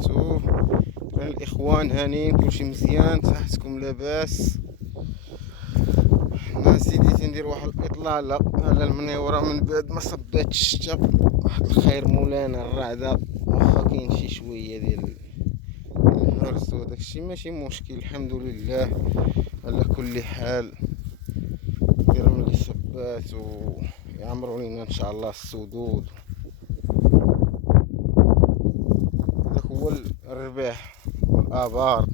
سميتو الاخوان هانيين، كلشي مزيان، صحتكم لاباس؟ انا سيدي تندير واحد الاطلاله على المنيوره من بعد ما صبات الشتا. واحد الخير مولانا الرعده، واخا كاين شي شويه ديال الهرس وداكشي ماشي مشكل، الحمد لله على كل حال. دير ملي صبات ويعمروا لينا ان شاء الله السدود. هذاك هو الرباح والابار.